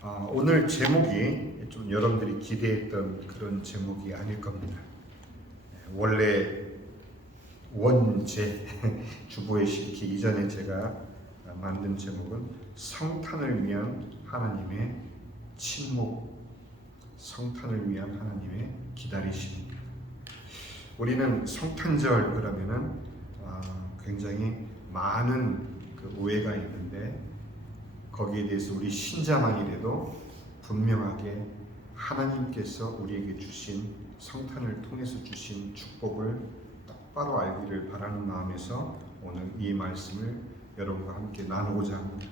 오늘 제목이 좀 여러분들이 기대했던 그런 제목이 아닐 겁니다. 원래 원제 주보에 실기 이전에 제가 만든 제목은 성탄을 위한 하나님의 침묵, 성탄을 위한 하나님의 기다리심입니다. 우리는 성탄절 그러면은 굉장히 많은 그 오해가 있는데 거기에 대해서 우리 신자만이라도 분명하게 하나님께서 우리에게 주신 성탄을 통해서 주신 축복을 똑바로 알기를 바라는 마음에서 오늘 이 말씀을 여러분과 함께 나누고자 합니다.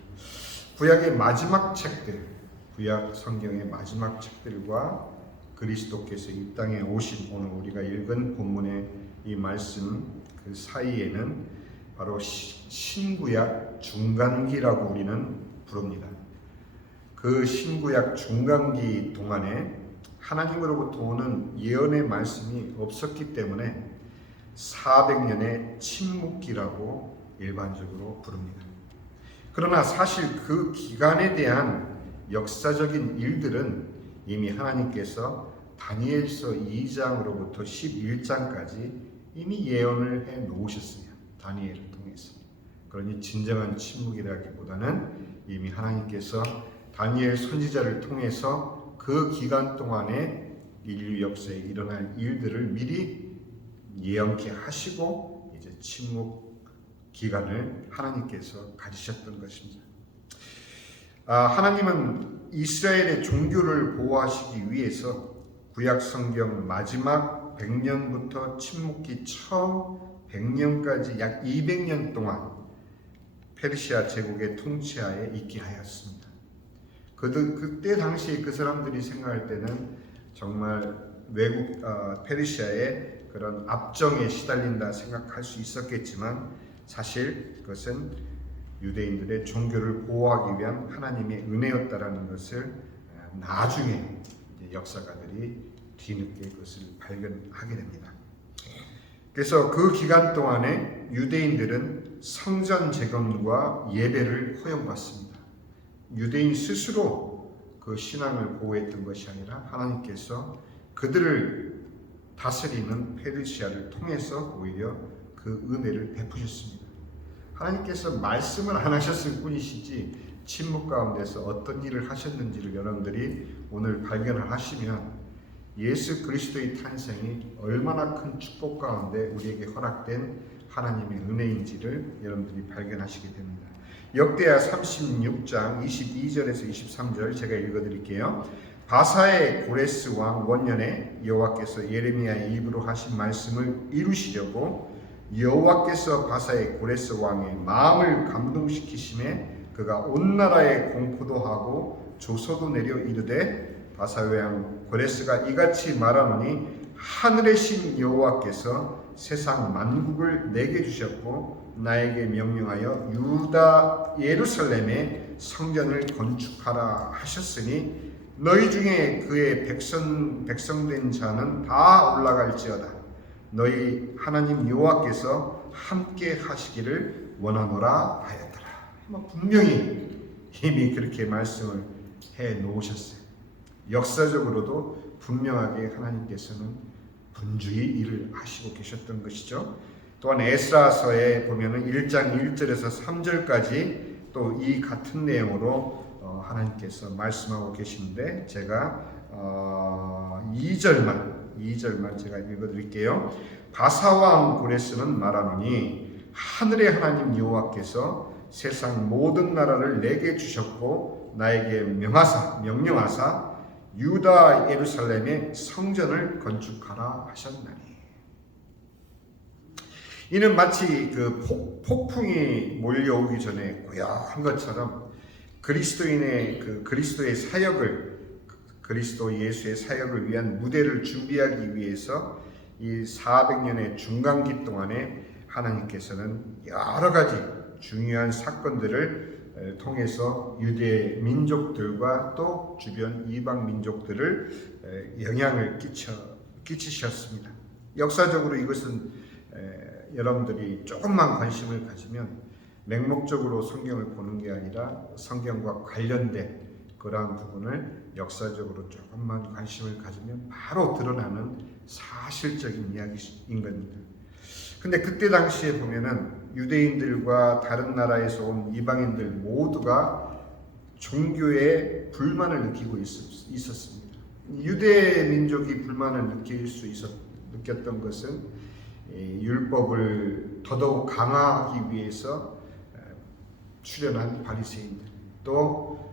구약의 마지막 책들, 구약 성경의 마지막 책들과 그리스도께서 이 땅에 오신 오늘 우리가 읽은 본문의 이 말씀 그 사이에는 바로 신구약 중간기라고 우리는 부릅니다. 그 신구약 중간기 동안에 하나님으로부터 오는 예언의 말씀이 없었기 때문에 400년의 침묵기라고 일반적으로 부릅니다. 그러나 사실 그 기간에 대한 역사적인 일들은 이미 하나님께서 다니엘서 2장으로부터 11장까지 이미 예언을 해 놓으셨어요. 다니엘을 통해서. 그러니 진정한 침묵이라기보다는 이미 하나님께서 다니엘 선지자를 통해서 그 기간 동안에 인류 역사에 일어날 일들을 미리 예언케 하시고 이제 침묵 기간을 하나님께서 가지셨던 것입니다. 하나님은 이스라엘의 종교를 보호하시기 위해서 구약 성경 마지막 100년부터 침묵기 처음 100년까지 약 200년 동안 페르시아 제국의 통치하에 있게 하였습니다. 그때 당시 그 사람들이 생각할 때는 정말 외국 페르시아의 그런 압정에 시달린다 생각할 수 있었겠지만 사실 그것은 유대인들의 종교를 보호하기 위한 하나님의 은혜였다라는 것을 나중에 역사가들이 뒤늦게 그것을 발견하게 됩니다. 그래서 그 기간 동안에 유대인들은 성전 재건과 예배를 허용받습니다. 유대인 스스로 그 신앙을 보호했던 것이 아니라 하나님께서 그들을 다스리는 페르시아를 통해서 오히려 그 은혜를 베푸셨습니다. 하나님께서 말씀을 안 하셨을 뿐이시지 침묵 가운데서 어떤 일을 하셨는지를 여러분들이 오늘 발견을 하시면 예수 그리스도의 탄생이 얼마나 큰 축복 가운데 우리에게 허락된 하나님의 은혜인지를 여러분들이 발견하시게 됩니다. 역대하 36장 22절에서 23절 제가 읽어드릴게요. 바사의 고레스 왕 원년에 여호와께서 예레미야의 입으로 하신 말씀을 이루시려고 여호와께서 바사의 고레스 왕의 마음을 감동시키심에 그가 온 나라에 공포도 하고 조서도 내려 이르되 바사왕 고레스가 이같이 말하노니 하늘의 신 여호와께서 세상 만국을 내게 주셨고 나에게 명령하여 유다 예루살렘에 성전을 건축하라 하셨으니 너희 중에 그의 백성된 자는 다 올라갈지어다. 너희 하나님 여호와께서 함께 하시기를 원하노라 하였더라. 분명히 이미 그렇게 말씀을 해 놓으셨어요. 역사적으로도 분명하게 하나님께서는 분주히 일을 하시고 계셨던 것이죠. 또한 에스라서에 보면은 1장 1절에서 3절까지 또 이 같은 내용으로 하나님께서 말씀하고 계시는데 제가 2절만 제가 읽어드릴게요. 바사왕 고레스는 말하노니 하늘의 하나님 여호와께서 세상 모든 나라를 내게 주셨고 나에게 명령하사 유다 예루살렘에 성전을 건축하라 하셨나니. 이는 마치 그 폭풍이 몰려오기 전에 고요한 것처럼 그리스도의 사역을 그리스도 예수의 사역을 위한 무대를 준비하기 위해서 이 400년의 중간기 동안에 하나님께서는 여러 가지 중요한 사건들을 통해서 유대 민족들과 또 주변 이방 민족들을 영향을 끼치셨습니다. 역사적으로 이것은 여러분들이 조금만 관심을 가지면 맹목적으로 성경을 보는 게 아니라 성경과 관련된 그 그러한 부분을 역사적으로 조금만 관심을 가지면 바로 드러나는 사실적인 이야기인 겁니다. 근데 그때 당시에 보면은 유대인들과 다른 나라에서 온 이방인들 모두가 종교에 불만을 느끼고 있었습니다. 유대 민족이 불만을 느꼈던 것은 율법을 더더욱 강화하기 위해서 출현한 바리새인들, 또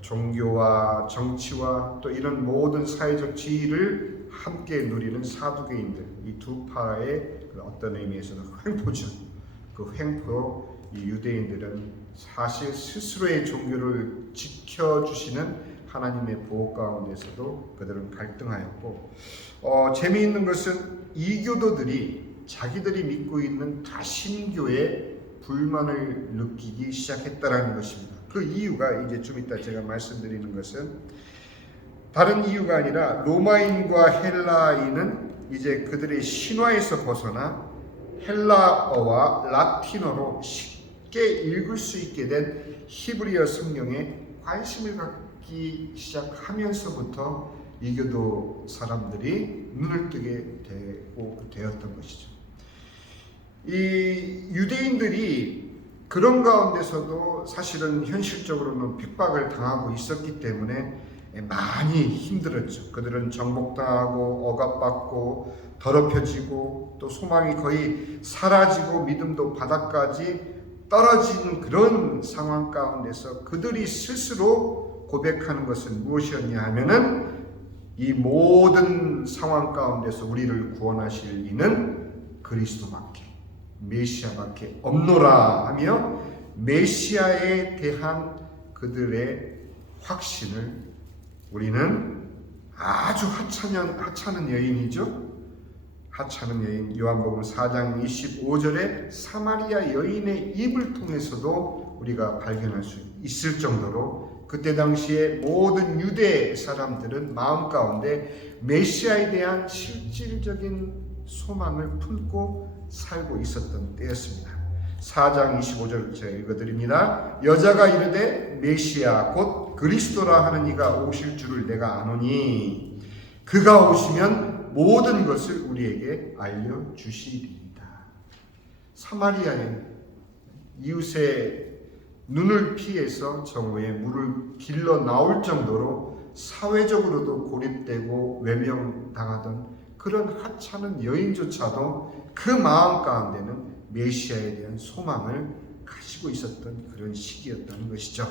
종교와 정치와 또 이런 모든 사회적 지위를 함께 누리는 사두개인들, 이 두 파의 어떤 의미에서는 횡포죠. 그 횡포로 이 유대인들은 사실 스스로의 종교를 지켜주시는 하나님의 보호 가운데서도 그들은 갈등하였고, 재미있는 것은 이교도들이 자기들이 믿고 있는 다신교에 불만을 느끼기 시작했다라는 것입니다. 그 이유가 이제 좀 이따 제가 말씀드리는 것은 다른 이유가 아니라 로마인과 헬라인은 이제 그들의 신화에서 벗어나 헬라어와 라틴어로 쉽게 읽을 수 있게 된 히브리어 성경에 관심을 갖기 시작하면서부터 이교도 사람들이 눈을 뜨게 되었던 것이죠. 이 유대인들이 그런 가운데서도 사실은 현실적으로는 핍박을 당하고 있었기 때문에 많이 힘들었죠. 그들은 정복당하고 억압받고 더럽혀지고 또 소망이 거의 사라지고 믿음도 바닥까지 떨어지는 그런 상황 가운데서 그들이 스스로 고백하는 것은 무엇이었냐 하면은 이 모든 상황 가운데서 우리를 구원하실 이는 그리스도밖에, 메시아밖에 없노라 하며 메시아에 대한 그들의 확신을 우리는 아주 하찮은 여인이죠. 하찮은 여인, 요한복음 4장 25절에 사마리아 여인의 입을 통해서도 우리가 발견할 수 있을 정도로 그때 당시에 모든 유대 사람들은 마음 가운데 메시아에 대한 실질적인 소망을 품고 살고 있었던 때였습니다. 4장 25절 제가 읽어드립니다. 여자가 이르되 메시아 곧 그리스도라 하는 이가 오실 줄을 내가 아노니 그가 오시면 모든 것을 우리에게 알려주시리이다. 사마리아의 이웃의 눈을 피해서 정오에 물을 길러 나올 정도로 사회적으로도 고립되고 외면당하던 그런 하찮은 여인조차도 그 마음 가운데는 메시아에 대한 소망을 가지고 있었던 그런 시기였다는 것이죠.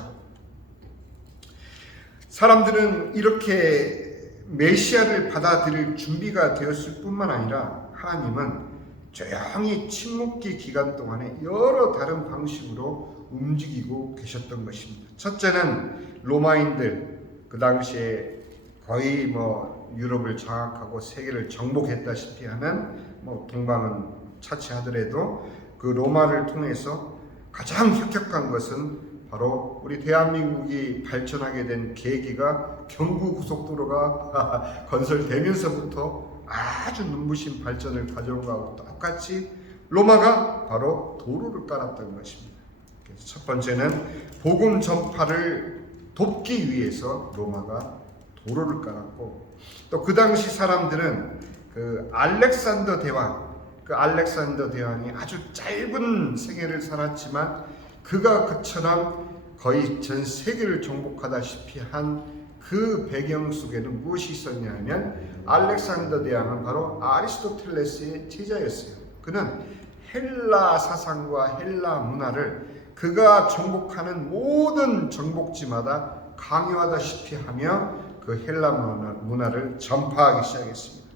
사람들은 이렇게 메시아를 받아들일 준비가 되었을 뿐만 아니라 하나님은 조용히 침묵기 기간 동안에 여러 다른 방식으로 움직이고 계셨던 것입니다. 첫째는 로마인들, 그 당시에 거의 유럽을 장악하고 세계를 정복했다시피 하는 동방은 차치하더라도 그 로마를 통해서 가장 혁혁한 것은 바로 우리 대한민국이 발전하게 된 계기가 경부고속도로가 건설되면서부터 아주 눈부신 발전을 가져온 것하고 똑같이 로마가 바로 도로를 깔았던 것입니다. 그래서 첫 번째는 복음 전파를 돕기 위해서 로마가 도로를 깔았고, 또 그 당시 사람들은 그 알렉산더 대왕이 아주 짧은 생애를 살았지만 그가 그처럼 거의 전 세계를 정복하다시피 한 그 배경 속에는 무엇이 있었냐 하면 알렉산더 대왕은 바로 아리스토텔레스의 제자였어요. 그는 헬라 사상과 헬라 문화를 그가 정복하는 모든 정복지마다 강요하다시피 하며 그 헬라 문화를 전파하기 시작했습니다.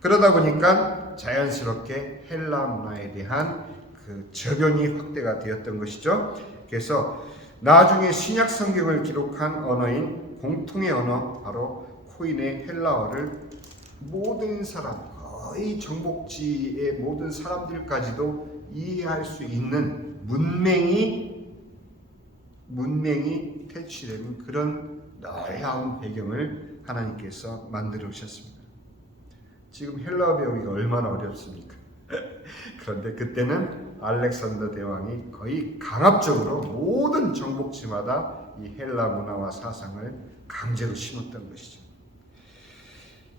그러다 보니까 자연스럽게 헬라 문화에 대한 그 저변이 확대가 되었던 것이죠. 그래서 나중에 신약 성경을 기록한 언어인 공통의 언어, 바로 코인의 헬라어를 모든 사람, 거의 정복지의 모든 사람들까지도 이해할 수 있는 문맹이 퇴치되는 그런 놀라운 배경을 하나님께서 만들어 오셨습니다. 지금 헬라어 배우기가 얼마나 어렵습니까? 그런데 그때는 알렉산더 대왕이 거의 강압적으로 모든 정복지마다 이 헬라 문화와 사상을 강제로 심었던 것이죠.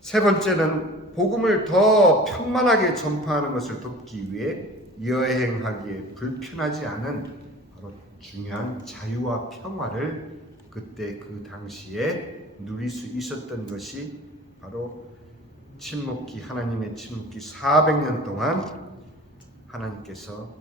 세 번째는 복음을 더 편만하게 전파하는 것을 돕기 위해 여행하기에 불편하지 않은 바로 중요한 자유와 평화를 그때 그 당시에 누릴 수 있었던 것이 바로 하나님의 침묵기 400년 동안 하나님께서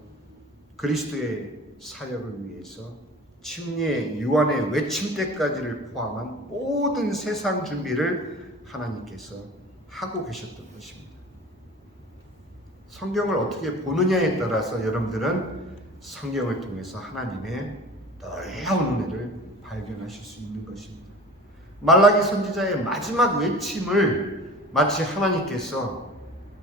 그리스도의 사역을 위해서 침례 요한의 외침 때까지를 포함한 모든 세상 준비를 하나님께서 하고 계셨던 것입니다. 성경을 어떻게 보느냐에 따라서 여러분들은 성경을 통해서 하나님의 놀라운 은혜를 발견하실 수 있는 것입니다. 말라기 선지자의 마지막 외침을 마치 하나님께서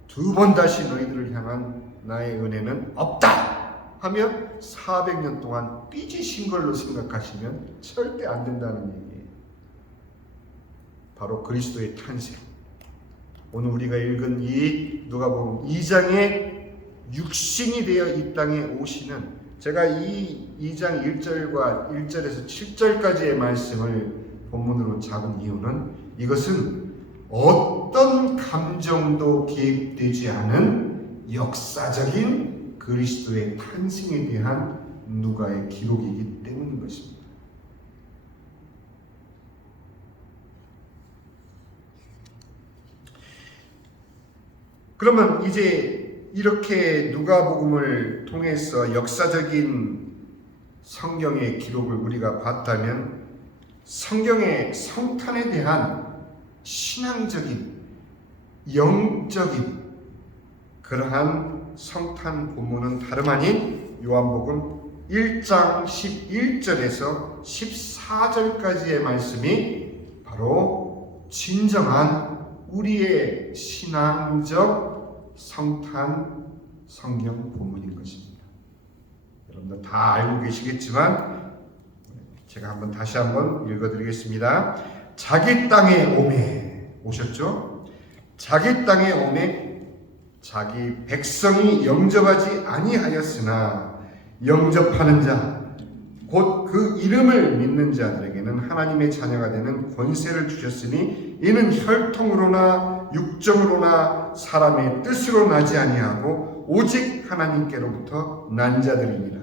두 번 다시 너희들을 향한 나의 은혜는 없다 하며 400년 동안 삐지신 걸로 생각하시면 절대 안 된다는 얘기예요. 바로 그리스도의 탄생, 오늘 우리가 읽은 이 누가복음 2장에 육신이 되어 이 땅에 오시는, 제가 이 2장 1절에서 7절까지의 말씀을 본문으로 잡은 이유는 이것은 어떤 감정도 개입되지 않은 역사적인 그리스도의 탄생에 대한 누가의 기록이기 때문인 것입니다. 그러면 이제 이렇게 누가복음을 통해서 역사적인 성경의 기록을 우리가 봤다면 성경의 성탄에 대한 신앙적인, 영적인 그러한 성탄 본문은 다름 아닌 요한복음 1장 11절에서 14절까지의 말씀이 바로 진정한 우리의 신앙적 성탄 성경 본문인 것입니다. 여러분들 다 알고 계시겠지만 제가 다시 한번 읽어드리겠습니다. 자기 땅에 오매, 오셨죠? 자기 땅에 오매 자기 백성이 영접하지 아니하였으나 영접하는 자, 곧 그 이름을 믿는 자들에게는 하나님의 자녀가 되는 권세를 주셨으니 이는 혈통으로나 육정으로나 사람의 뜻으로 나지 아니하고 오직 하나님께로부터 난 자들입니다.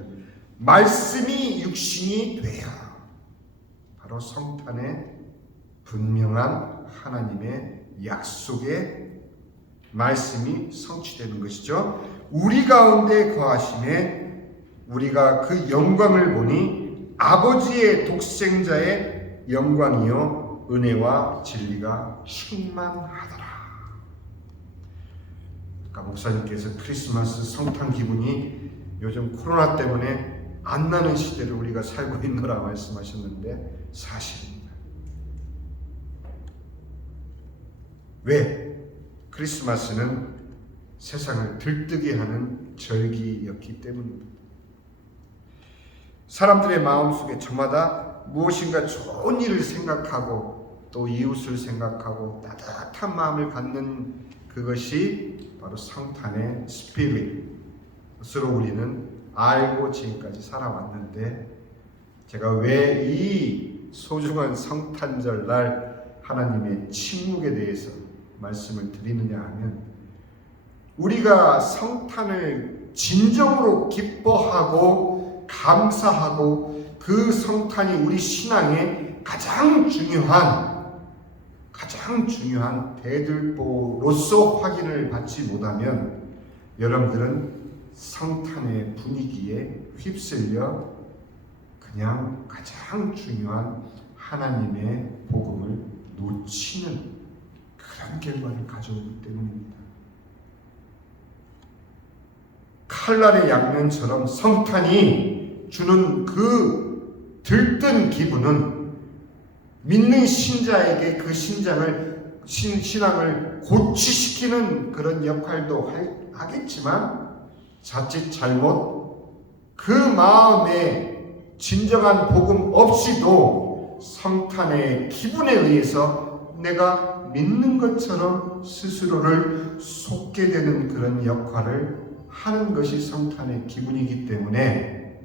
말씀이 육신이 되어, 바로 성탄의 분명한 하나님의 약속의 말씀이 성취되는 것이죠. 우리 가운데 거하심에 우리가 그 영광을 보니 아버지의 독생자의 영광이요 은혜와 진리가 충만하더라. 아까 목사님께서 크리스마스 성탄 기분이 요즘 코로나 때문에 안 나는 시대를 우리가 살고 있노라 말씀하셨는데 사실입니다. 왜? 크리스마스는 세상을 들뜨게 하는 절기였기 때문입니다. 사람들의 마음속에 저마다 무엇인가 좋은 일을 생각하고 또 이웃을 생각하고 따뜻한 마음을 갖는 그것이 바로 성탄의 스피릿으로 우리는 알고 지금까지 살아왔는데, 제가 왜 이 소중한 성탄절 날 하나님의 침묵에 대해서 말씀을 드리느냐 하면, 우리가 성탄을 진정으로 기뻐하고 감사하고 그 성탄이 우리 신앙의 가장 중요한 대들보로서 확인을 받지 못하면 여러분들은 성탄의 분위기에 휩쓸려 그냥 가장 중요한 하나님의 복음을 놓치는 그런 결과를 가져오기 때문입니다. 칼날의 양면처럼 성탄이 주는 그 들뜬 기분은 믿는 신자에게 그 신앙을 고취시키는 그런 역할도 하겠지만, 자칫 잘못 그 마음에 진정한 복음 없이도 성탄의 기분에 의해서 내가 믿는 것처럼 스스로를 속게 되는 그런 역할을 하는 것이 성탄의 기분이기 때문에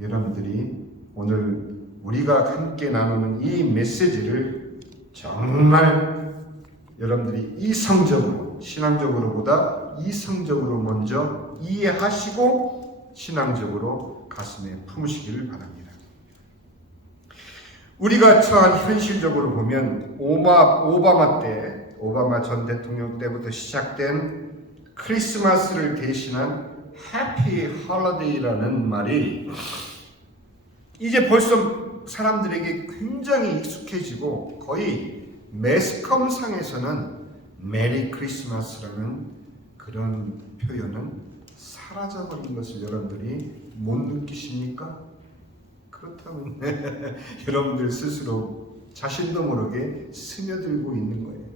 여러분들이 오늘 우리가 함께 나누는 이 메시지를 정말 여러분들이 이성적으로, 신앙적으로보다 이성적으로 먼저 이해하시고 신앙적으로 가슴에 품으시기를 바랍니다. 우리가 처한 현실적으로 보면 오바마 전 대통령 때부터 시작된 크리스마스를 대신한 해피 홀리데이라는 말이 이제 벌써 사람들에게 굉장히 익숙해지고 거의 매스컴상에서는 메리 크리스마스라는 그런 표현은 사라져버린 것을 여러분들이 못 느끼십니까? 그렇다면 여러분들 스스로 자신도 모르게 스며들고 있는 거예요.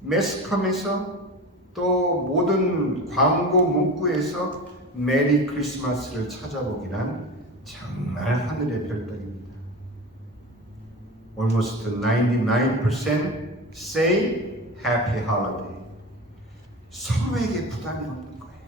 매스컴에서 또 모든 광고 문구에서 메리 크리스마스를 찾아보기란 정말 하늘의 별따기입니다. Almost 99% say happy holiday. 서로에게 부담이 없는 거예요.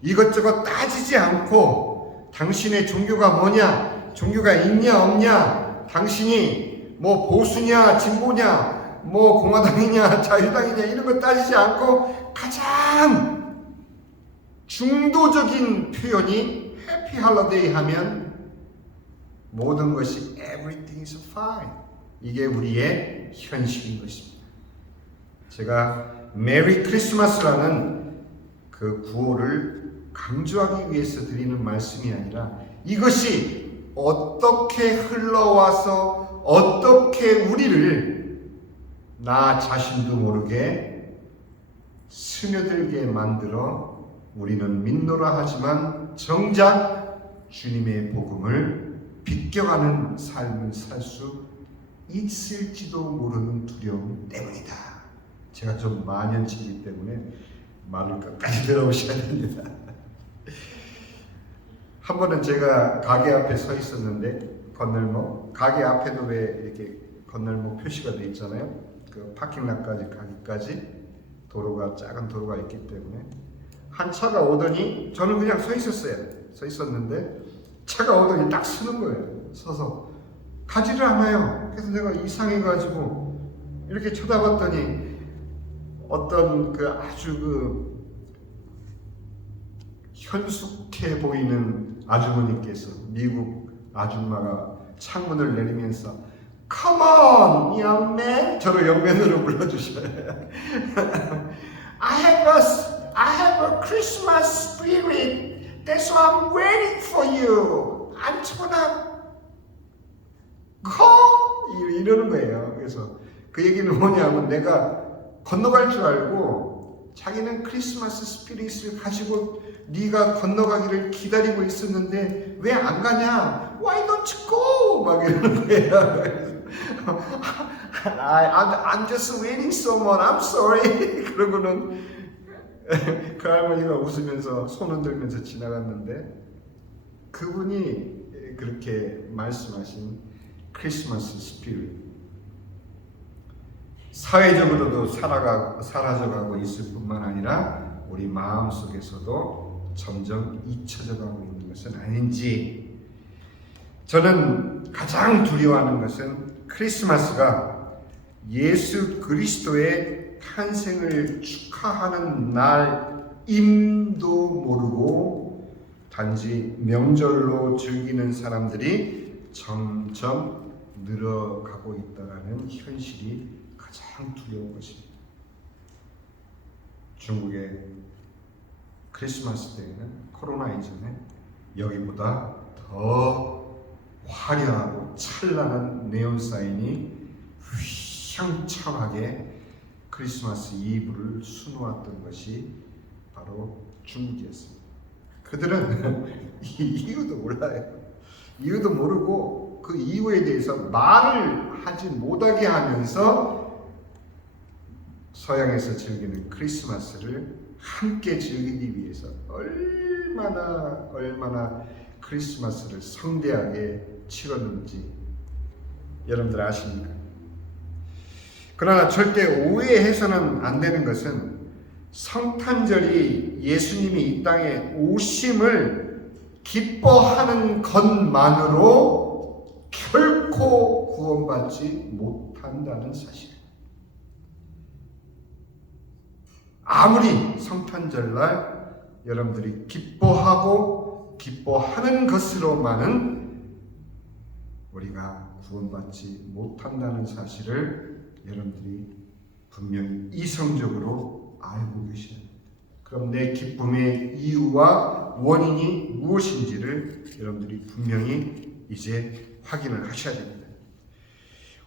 이것저것 따지지 않고 당신의 종교가 뭐냐, 종교가 있냐 없냐, 당신이 뭐 보수냐 진보냐, 뭐 공화당이냐 자유당이냐 이런 거 따지지 않고 가장 중도적인 표현이 해피 홀리데이 하면 모든 것이 everything is fine. 이게 우리의 현실인 것입니다. 제가 메리 크리스마스라는 그 구호를 강조하기 위해서 드리는 말씀이 아니라 이것이 어떻게 흘러와서 어떻게 우리를 나 자신도 모르게 스며들게 만들어 우리는 믿노라 하지만 정작 주님의 복음을 비껴가는 삶을 살 수 있을지도 모르는 두려움 때문이다. 제가 좀 만연치기 때문에 말을 끝까지 들어보셔야 됩니다. 한 번은 제가 가게 앞에 서 있었는데 건널목, 가게 앞에도 왜 이렇게 건널목 표시가 돼 있잖아요. 그 파킹락까지 가기까지 도로가, 작은 도로가 있기 때문에 한 차가 오더니 저는 그냥 서 있었어요. 서 있었는데 차가 오더니 딱 서는 거예요. 서서 가지를 않아요. 그래서 내가 이상해가지고 이렇게 쳐다봤더니 어떤 그 아주 그 현숙해 보이는 아주머니께서, 미국 아줌마가 창문을 내리면서 Come on, young man. 저를 옆면으로 불러주셔요. I have a Christmas spirit. That's why I'm waiting for you. 안토나, come. 이러는 거예요. 그래서 그 얘기는 뭐냐면 내가 건너갈 줄 알고 자기는 크리스마스 스피릿을 가지고 네가 건너가기를 기다리고 있었는데 왜 안 가냐? Why don't you go? 막 이러는 거예요. I'm just waiting someone. I'm sorry. 그러고는 그 할머니가 웃으면서 손 흔들면서 지나갔는데 그분이 그렇게 말씀하신 크리스마스 스피릿, 사회적으로도 사라져가고 있을 뿐만 아니라 우리 마음속에서도 점점 잊혀져 가고 있는 것은 아닌지. 저는 가장 두려워하는 것은 크리스마스가 예수 그리스도의 탄생을 축하하는 날임도 모르고 단지 명절로 즐기는 사람들이 점점 늘어가고 있다는 현실이 가장 두려운 것입니다. 중국의 크리스마스 때에는 코로나 이전에 여기보다 더 화려하고 찬란한 네온 사인이 휘황찬하게 크리스마스 이브를 수놓았던 것이 바로 중국이었습니다. 그들은 이유도 몰라요. 이유도 모르고 그 이유에 대해서 말을 하지 못하게 하면서 서양에서 즐기는 크리스마스를 함께 즐기기 위해서 얼마나 크리스마스를 성대하게 치렀는지 여러분들 아십니까? 그러나 절대 오해해서는 안 되는 것은 성탄절이 예수님이 이 땅에 오심을 기뻐하는 것만으로 결코 구원받지 못한다는 사실. 아무리 성탄절날 여러분들이 기뻐하고 기뻐하는 것으로만은 우리가 구원받지 못한다는 사실을 여러분들이 분명히 이성적으로 알고 계셔야 됩니다. 그럼 내 기쁨의 이유와 원인이 무엇인지를 여러분들이 분명히 이제 확인을 하셔야 됩니다.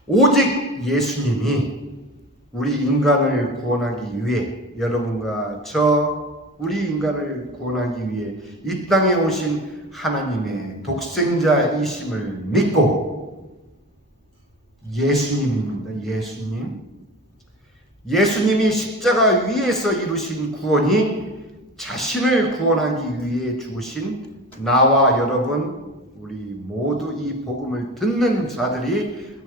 오직 예수님이 우리 인간을 구원하기 위해, 여러분과 우리 인간을 구원하기 위해 이 땅에 오신 하나님의 독생자이심을 믿고, 예수님입니다. 예수님이 십자가 위에서 이루신 구원이 자신을 구원하기 위해 죽으신 나와 여러분, 우리 모두 이 복음을 듣는 자들이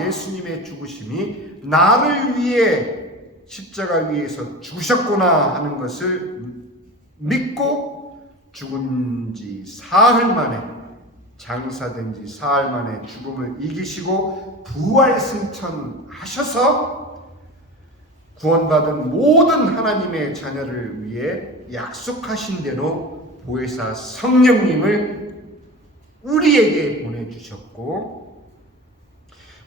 예수님의 죽으심이 나를 위해 십자가 위에서 죽으셨구나 하는 것을 믿고, 죽은 지 사흘 만에, 장사된 지 사흘 만에 죽음을 이기시고 부활 승천하셔서 구원받은 모든 하나님의 자녀를 위해 약속하신 대로 보혜사 성령님을 우리에게 보내주셨고,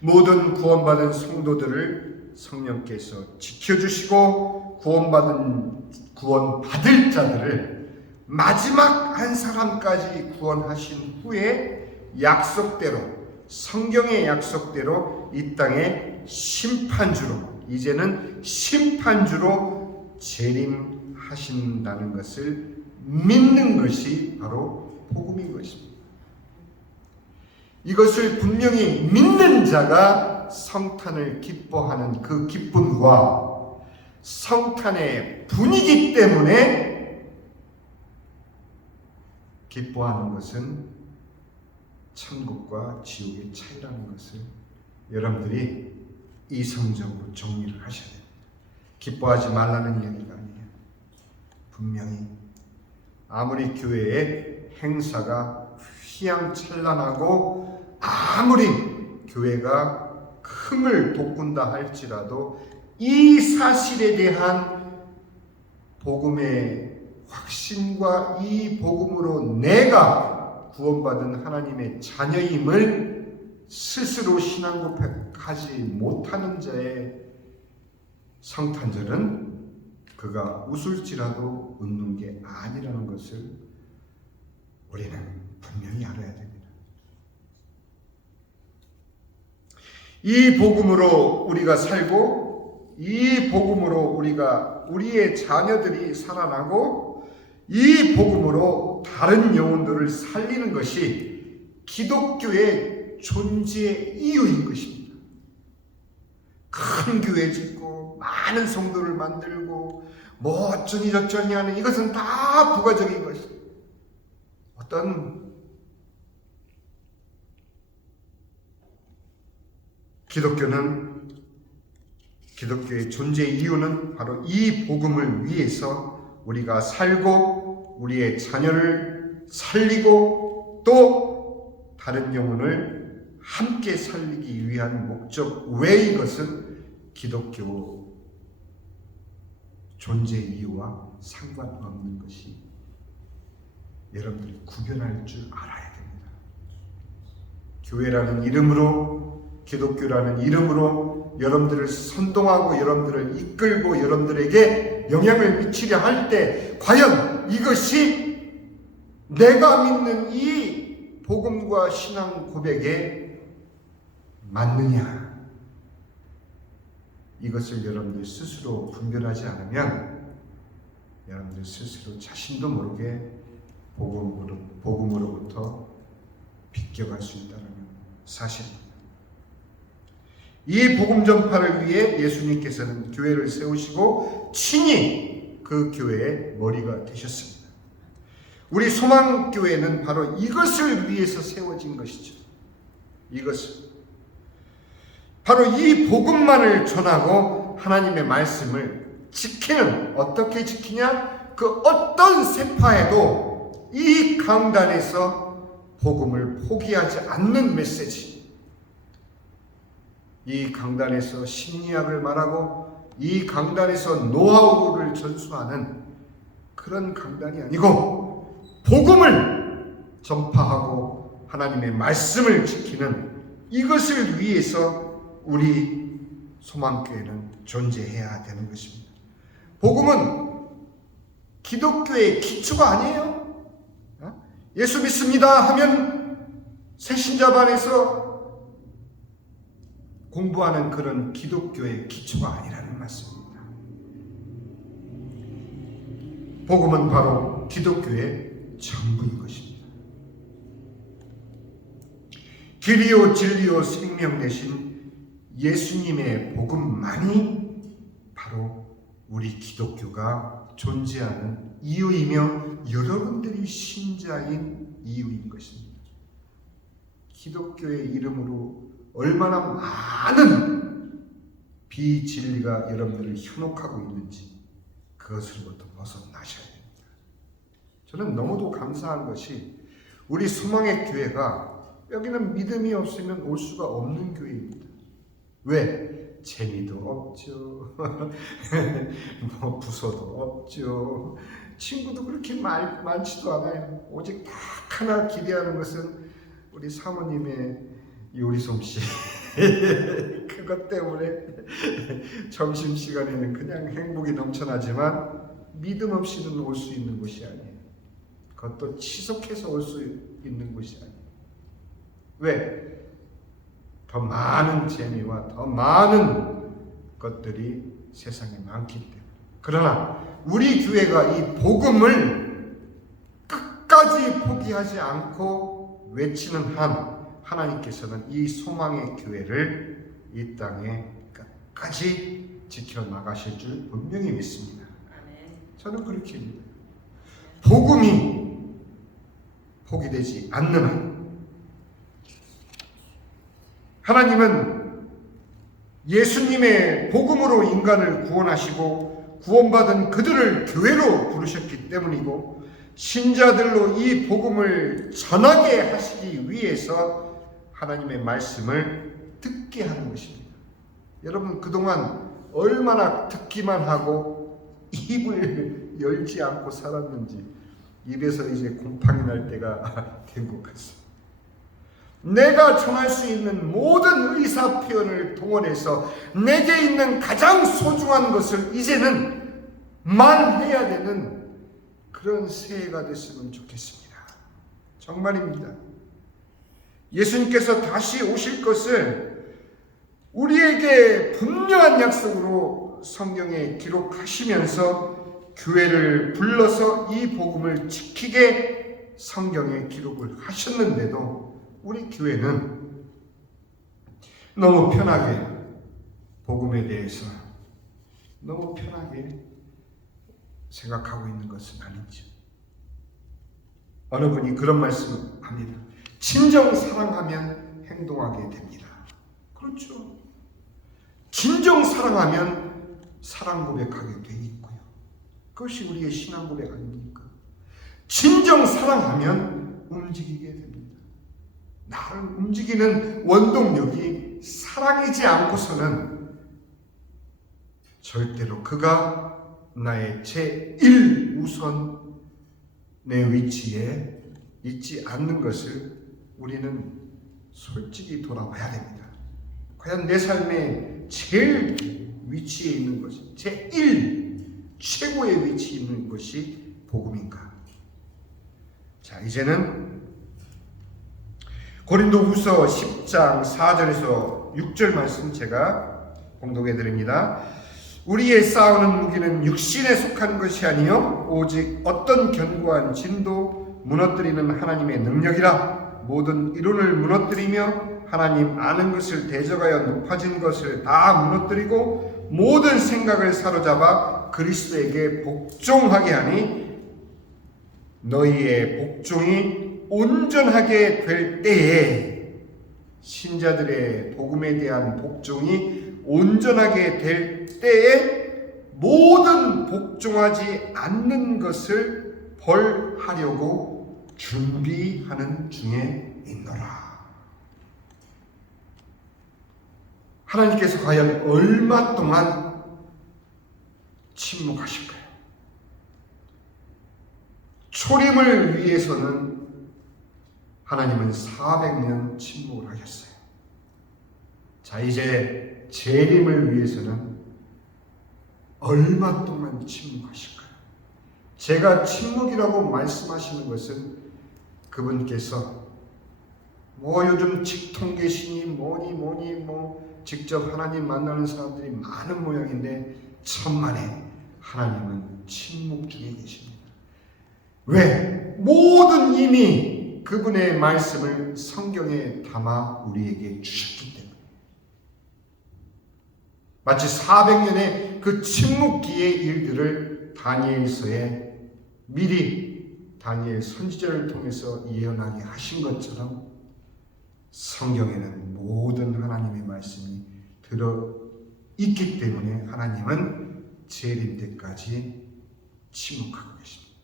모든 구원받은 성도들을 성령께서 지켜주시고, 구원받을 자들을 마지막 한 사람까지 구원하신 후에 약속대로, 성경의 약속대로 이 땅에 심판주로, 이제는 심판주로 재림하신다는 것을 믿는 것이 바로 복음인 것입니다. 이것을 분명히 믿는 자가 성탄을 기뻐하는 그 기쁨과 성탄의 분위기 때문에 기뻐하는 것은 천국과 지옥의 차이라는 것을 여러분들이 이성적으로 정리를 하셔야 됩니다. 기뻐하지 말라는 이야기가 아니에요. 분명히 아무리 교회의 행사가 휘황찬란하고 아무리 교회가 금을 돋군다 할지라도 이 사실에 대한 복음의 확신과 이 복음으로 내가 구원받은 하나님의 자녀임을 스스로 신앙 고백하지 못하는 자의 성탄절은 그가 웃을지라도 웃는 게 아니라는 것을 우리는 분명히 알아야 됩니다. 이 복음으로 우리가 살고, 이 복음으로 우리의 자녀들이 살아나고, 이 복음으로 다른 영혼들을 살리는 것이 기독교의 존재의 이유인 것입니다. 큰 교회 짓고 많은 성도를 만들고 뭐 어쩌니 저쩌니 하는 이것은 다 부가적인 것입니다. 어떤 기독교의 존재의 이유는 바로 이 복음을 위해서 우리가 살고 우리의 자녀를 살리고 또 다른 영혼을 함께 살리기 위한 목적 외의 것은 기독교 존재의 이유와 상관없는 것이 여러분들이 구별할 줄 알아야 됩니다. 교회라는 이름으로, 기독교라는 이름으로 여러분들을 선동하고 여러분들을 이끌고 여러분들에게 영향을 미치려 할 때 과연 이것이 내가 믿는 이 복음과 신앙 고백에 맞느냐, 이것을 여러분들 스스로 분별하지 않으면 여러분들 스스로 자신도 모르게 복음으로부터 비껴갈 수 있다는 사실입니다. 이 복음 전파를 위해 예수님께서는 교회를 세우시고 친히 그 교회의 머리가 되셨습니다. 우리 소망교회는 바로 이것을 위해서 세워진 것이죠. 바로 이 복음만을 전하고 하나님의 말씀을 지키는, 어떻게 지키냐? 그 어떤 세파에도 이 강단에서 복음을 포기하지 않는 메시지, 이 강단에서 심리학을 말하고 이 강단에서 노하우를 전수하는 그런 강단이 아니고 복음을 전파하고 하나님의 말씀을 지키는 이것을 위해서 우리 소망교회는 존재해야 되는 것입니다. 복음은 기독교의 기초가 아니에요. 예수 믿습니다 하면 새신자반에서 공부하는 그런 기독교의 기초가 아니라는 말씀입니다. 복음은 바로 기독교의 전부인 것입니다. 길이요 진리요 생명 되신 예수님의 복음만이 바로 우리 기독교가 존재하는 이유이며 여러분들이 신자인 이유인 것입니다. 기독교의 이름으로 얼마나 많은 비진리가 여러분들을 현혹하고 있는지 그것으로부터 벗어나셔야 됩니다. 저는 너무도 감사한 것이 우리 소망의 교회가 여기는 믿음이 없으면 올 수가 없는 교회입니다. 왜? 재미도 없죠. 뭐 부서도 없죠. 친구도 그렇게 많지도 않아요. 오직 딱 하나 기대하는 것은 우리 사모님의 요리 솜씨. 그것 때문에 점심시간에는 그냥 행복이 넘쳐나지만 믿음 없이는 올 수 있는 곳이 아니에요. 그것도 치속해서 올 수 있는 곳이 아니에요. 왜? 더 많은 재미와 더 많은 것들이 세상에 많기 때문에. 그러나 우리 교회가 이 복음을 끝까지 포기하지 않고 외치는 한 하나님께서는 이 소망의 교회를 이 땅에 끝까지 지켜나가실 줄 분명히 믿습니다. 저는 그렇게 믿어요. 복음이 포기되지 않는 한 하나님은 예수님의 복음으로 인간을 구원하시고 구원받은 그들을 교회로 부르셨기 때문이고 신자들로 이 복음을 전하게 하시기 위해서 하나님의 말씀을 듣게 하는 것입니다. 여러분 그동안 얼마나 듣기만 하고 입을 열지 않고 살았는지 입에서 이제 곰팡이 날 때가 된 것 같습니다. 내가 전할 수 있는 모든 의사 표현을 동원해서 내게 있는 가장 소중한 것을 이제는 말해야 되는 그런 새해가 됐으면 좋겠습니다. 정말입니다. 예수님께서 다시 오실 것을 우리에게 분명한 약속으로 성경에 기록하시면서 교회를 불러서 이 복음을 지키게 성경에 기록을 하셨는데도 우리 교회는 너무 편하게 복음에 대해서 너무 편하게 생각하고 있는 것은 아닌지. 어느 분이 그런 말씀을 합니다. 진정 사랑하면 행동하게 됩니다. 그렇죠. 진정 사랑하면 사랑 고백하게 돼 있고요. 그것이 우리의 신앙 고백 아닙니까? 진정 사랑하면 움직이게 됩니다. 나를 움직이는 원동력이 사랑이지 않고서는 절대로 그가 나의 제1우선 내 위치에 있지 않는 것을 우리는 솔직히 돌아봐야 됩니다. 과연 내 삶에 제일 위치에 있는 것이 최고의 위치에 있는 것이 복음인가? 자, 이제는 고린도후서 10장 4절에서 6절 말씀 제가 공독해 드립니다. 우리의 싸우는 무기는 육신에 속한 것이 아니요 오직 어떤 견고한 진도 무너뜨리는 하나님의 능력이라. 모든 이론을 무너뜨리며 하나님 아는 것을 대적하여 높아진 것을 다 무너뜨리고 모든 생각을 사로잡아 그리스도에게 복종하게 하니 너희의 복종이 온전하게 될 때에, 신자들의 복음에 대한 복종이 온전하게 될 때에 모든 복종하지 않는 것을 벌하려고 준비하는 중에 있노라. 하나님께서 과연 얼마 동안 침묵하실까요? 초림을 위해서는 하나님은 400년 침묵을 하셨어요. 자, 이제 재림을 위해서는 얼마 동안 침묵하실까요? 제가 침묵이라고 말씀하시는 것은 그분께서 요즘 직통계시니 뭐니 직접 하나님 만나는 사람들이 많은 모양인데 천만에 하나님은 침묵 중에 계십니다. 왜? 모든 이미 그분의 말씀을 성경에 담아 우리에게 주셨기 때문에. 마치 400년의 그 침묵기의 일들을 다니엘서에 미리 다니엘 선지자를 통해서 예언하게 하신 것처럼 성경에는 모든 하나님의 말씀이 들어있기 때문에 하나님은 재림 때까지 침묵하고 계십니다.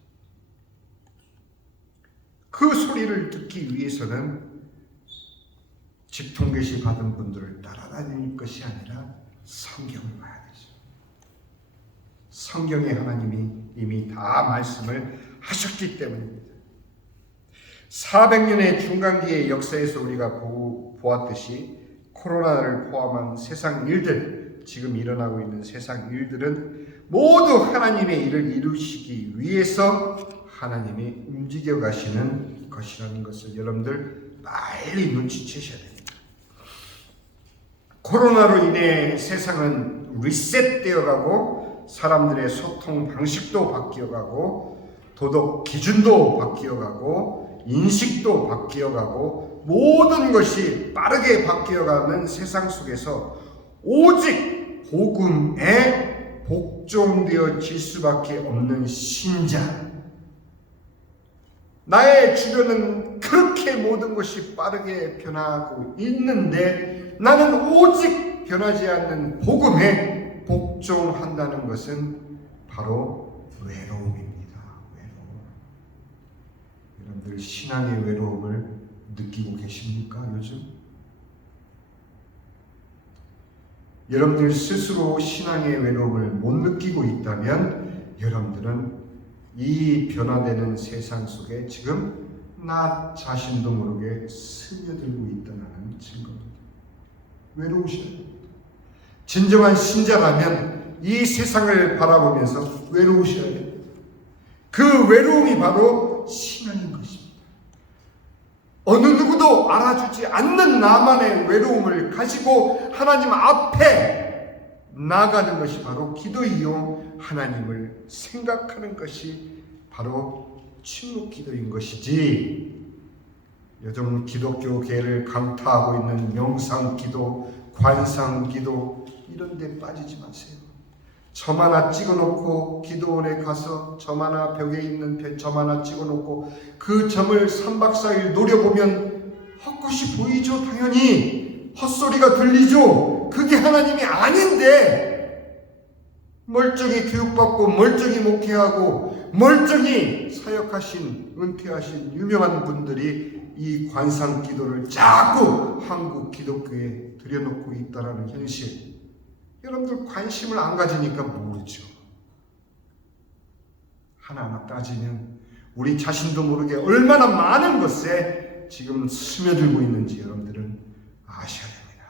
그 소리를 듣기 위해서는 직통계시 받은 분들을 따라다닐 것이 아니라 성경을 봐야 되죠. 성경에 하나님이 이미 다 말씀을 하셨기 때문입니다. 400년의 중간기의 역사에서 우리가 보았듯이 코로나를 포함한 세상 일들, 지금 일어나고 있는 세상 일들은 모두 하나님의 일을 이루시기 위해서 하나님이 움직여 가시는 것이라는 것을 여러분들 빨리 눈치채셔야 됩니다. 코로나로 인해 세상은 리셋되어 가고 사람들의 소통 방식도 바뀌어 가고 도덕 기준도 바뀌어 가고 인식도 바뀌어 가고 모든 것이 빠르게 바뀌어 가는 세상 속에서 오직 복음에 복종되어질 수밖에 없는 신자, 나의 주변은 그렇게 모든 것이 빠르게 변하고 있는데 나는 오직 변하지 않는 복음에 복종한다는 것은 바로 외로움입니다. 여러분들 신앙의 외로움을 느끼고 계십니까? 요즘? 여러분들 스스로 신앙의 외로움을 못 느끼고 있다면 여러분들은 이 변화되는 세상 속에 지금 나 자신도 모르게 스며들고 있다는 증거입니다. 외로우셔야 됩니다. 진정한 신자라면 이 세상을 바라보면서 외로우셔야 됩니다. 그 외로움이 바로 신앙인 것입니다. 어느 누구도 알아주지 않는 나만의 외로움을 가지고 하나님 앞에 나가는 것이 바로 기도이요, 하나님을 생각하는 것이 바로 침묵 기도인 것이지, 요즘 기독교계를 강타하고 있는 명상 기도, 관상 기도 이런 데 빠지지 마세요. 점 하나 찍어놓고 기도원에 가서 점 하나 벽에 있는 점 하나 찍어놓고 그 점을 3박 4일 노려보면 헛것이 보이죠. 당연히 헛소리가 들리죠. 그게 하나님이 아닌데 멀쩡히 교육받고 멀쩡히 목회하고 멀쩡히 사역하신 은퇴하신 유명한 분들이 이 관상 기도를 자꾸 한국 기독교에 들여놓고 있다는 현실, 여러분들 관심을 안 가지니까 모르죠. 하나하나 따지면 우리 자신도 모르게 얼마나 많은 것에 지금 스며들고 있는지 여러분들은 아셔야 됩니다.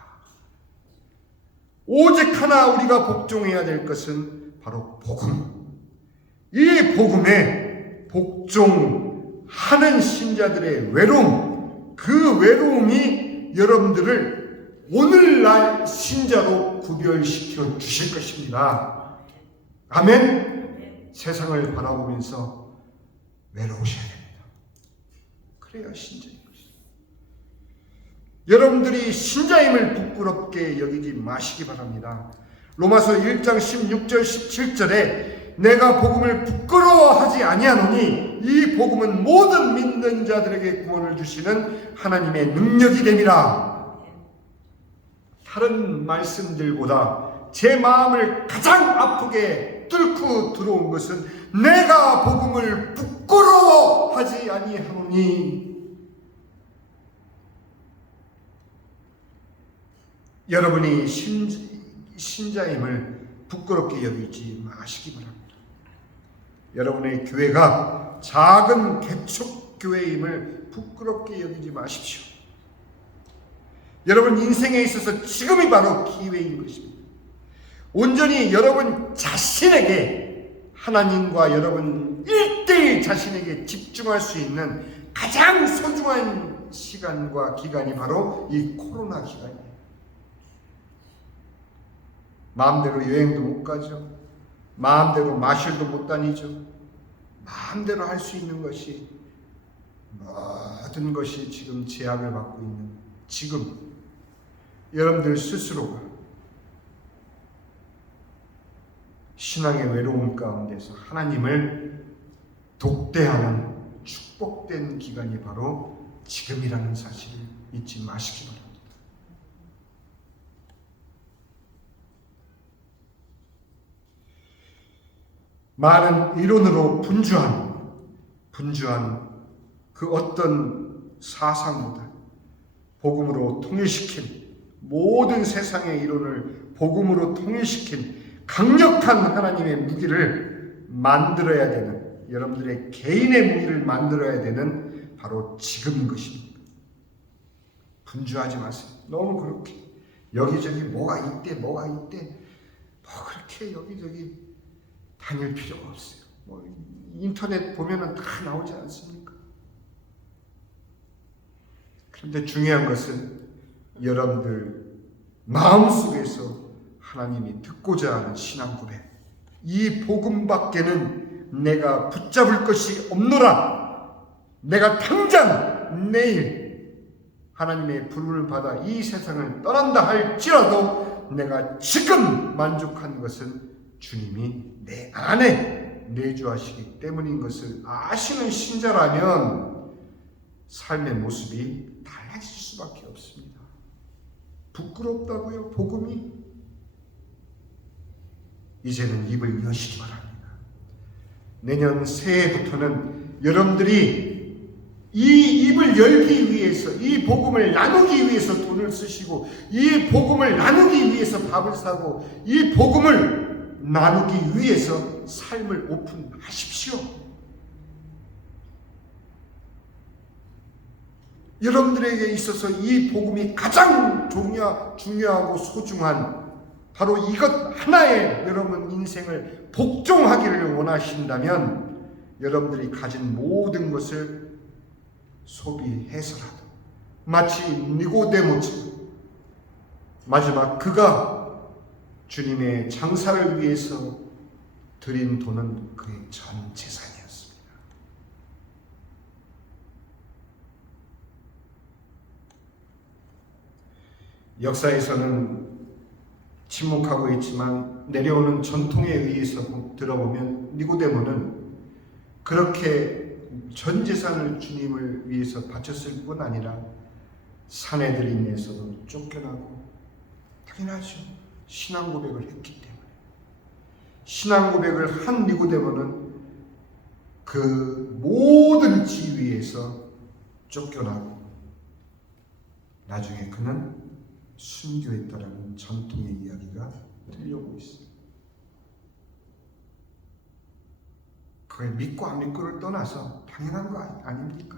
오직 하나 우리가 복종해야 될 것은 바로 복음. 이 복음에 복종하는 신자들의 외로움, 그 외로움이 여러분들을 오늘날 신자로 구별시켜 주실 것입니다. 아멘. 세상을 바라보면서 외로우셔야 됩니다. 그래야 신자인 것입니다. 여러분들이 신자임을 부끄럽게 여기지 마시기 바랍니다. 로마서 1장 16절 17절에 내가 복음을 부끄러워하지 아니하노니 이 복음은 모든 믿는 자들에게 구원을 주시는 하나님의 능력이 됨이라. 다른 말씀들보다 제 마음을 가장 아프게 뚫고 들어온 것은 내가 복음을 부끄러워하지 아니하노니. 여러분이 신자임을 부끄럽게 여기지 마시기 바랍니다. 여러분의 교회가 작은 개척교회임을 부끄럽게 여기지 마십시오. 여러분 인생에 있어서 지금이 바로 기회인 것입니다. 온전히 여러분 자신에게, 하나님과 여러분 1대1 자신에게 집중할 수 있는 가장 소중한 시간과 기간이 바로 이 코로나 기간이에요. 마음대로 여행도 못 가죠. 마음대로 마실도 못 다니죠. 마음대로 할 수 있는 것이, 모든 것이 지금 제약을 받고 있는 지금 여러분들 스스로가 신앙의 외로움 가운데서 하나님을 독대하는 축복된 기간이 바로 지금이라는 사실을 잊지 마시기 바랍니다. 많은 이론으로 분주한 그 어떤 사상보다 복음으로 통일시킨, 모든 세상의 이론을 복음으로 통일시킨 강력한 하나님의 무기를 만들어야 되는, 여러분들의 개인의 무기를 만들어야 되는 바로 지금인 것입니다. 분주하지 마세요. 너무 그렇게 여기저기 뭐가 있대 뭐 그렇게 여기저기 다닐 필요가 없어요. 인터넷 보면은 다 나오지 않습니까? 그런데 중요한 것은 여러분들 마음속에서 하나님이 듣고자 하는 신앙 고백, 이 복음밖에는 내가 붙잡을 것이 없노라. 내가 당장 내일 하나님의 부름을 받아 이 세상을 떠난다 할지라도 내가 지금 만족한 것은 주님이 내 안에 내주하시기 때문인 것을 아시는 신자라면 삶의 모습이 달라질 수밖에 없습니다. 부끄럽다고요? 복음이? 이제는 입을 여시기 바랍니다. 내년 새해부터는 여러분들이 이 입을 열기 위해서, 이 복음을 나누기 위해서 돈을 쓰시고, 이 복음을 나누기 위해서 밥을 사고, 이 복음을 나누기 위해서 삶을 오픈하십시오. 여러분들에게 있어서 이 복음이 가장 중요하고 소중한 바로 이것 하나에 여러분 인생을 복종하기를 원하신다면 여러분들이 가진 모든 것을 소비해서라도 마치 니고데모처럼 마지막 그가 주님의 장사를 위해서 드린 돈은 그의 전 재산이었습니다. 역사에서는 침묵하고 있지만 내려오는 전통에 의해서 들어보면 니고데모는 그렇게 전 재산을 주님을 위해서 바쳤을 뿐 아니라 사내들인에서도 쫓겨나고, 당연하죠. 신앙 고백을 했기 때문에. 신앙 고백을 한 니고데모는 그 모든 지위에서 쫓겨나고 나중에 그는 순교했다라는 전통의 이야기가 들려오고 있습니다. 그걸 믿고 안 믿고를 떠나서 당연한 거 아닙니까?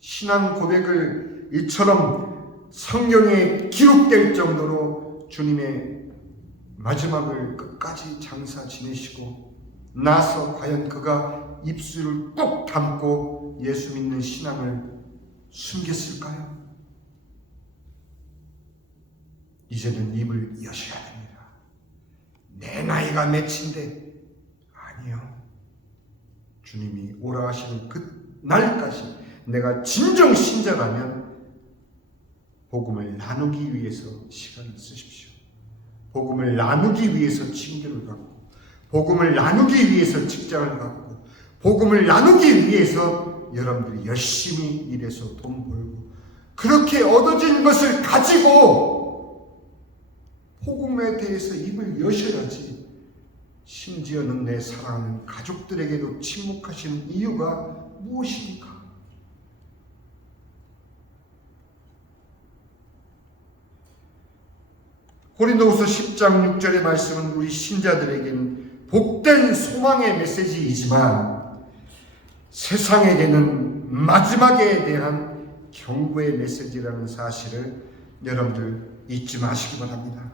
신앙 고백을 이처럼 성경에 기록될 정도로 주님의 마지막을 끝까지 장사 지내시고 나서 과연 그가 입술을 꼭 담고 예수 믿는 신앙을 숨겼을까요? 이제는 입을 여셔야 됩니다. 내 나이가 몇인데? 아니요. 주님이 오라 하시는 그 날까지 내가 진정 신자라면 복음을 나누기 위해서 시간을 쓰십시오. 복음을 나누기 위해서 친교를 갖고, 복음을 나누기 위해서 직장을 갖고, 복음을 나누기 위해서 여러분들이 열심히 일해서 돈 벌고, 그렇게 얻어진 것을 가지고 복음에 대해서 입을 여셔야지. 심지어는 내 사랑하는 가족들에게도 침묵하시는 이유가 무엇입니까? 고린도후서 10장 6절의 말씀은 우리 신자들에게는 복된 소망의 메시지이지만 세상에게는 마지막에 대한 경고의 메시지라는 사실을 여러분들 잊지 마시기 바랍니다.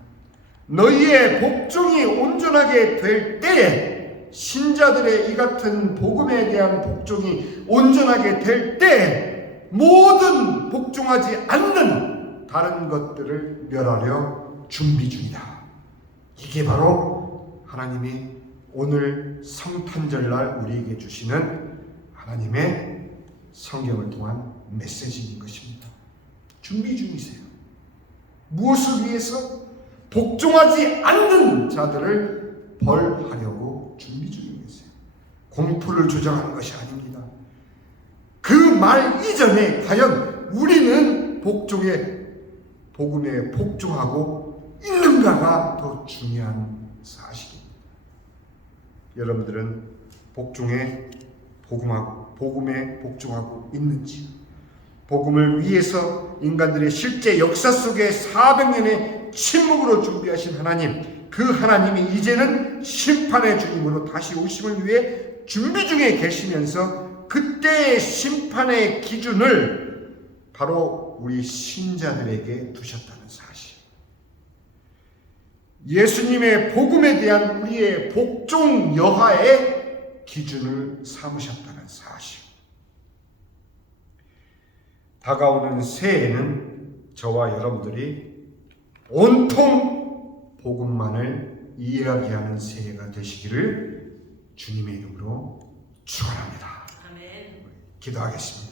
너희의 복종이 온전하게 될 때에, 신자들의 이 같은 복음에 대한 복종이 온전하게 될 때 모든 복종하지 않는 다른 것들을 멸하려 준비 중이다. 이게 바로 하나님이 오늘 성탄절날 우리에게 주시는 하나님의 성경을 통한 메시지인 것입니다. 준비 중이세요. 무엇을 위해서? 복종하지 않는 자들을 벌하려고 준비 중인 것이에요. 공포를 조장하는 것이 아닙니다. 그 말 이전에 과연 우리는 복음에 복종하고 있는가가 더 중요한 사실입니다. 여러분들은 복음에 복종하고 있는지, 복음을 위해서 인간들의 실제 역사 속에 400년의 침묵으로 준비하신 하나님, 그 하나님이 이제는 심판의 주님으로 다시 오심을 위해 준비 중에 계시면서 그때의 심판의 기준을 바로 우리 신자들에게 두셨다는 사실, 예수님의 복음에 대한 우리의 복종 여하의 기준을 삼으셨다는 사실. 다가오는 새해에는 저와 여러분들이 온통 복음만을 이야기하는 새해가 되시기를 주님의 이름으로 축원합니다. 아멘. 기도하겠습니다.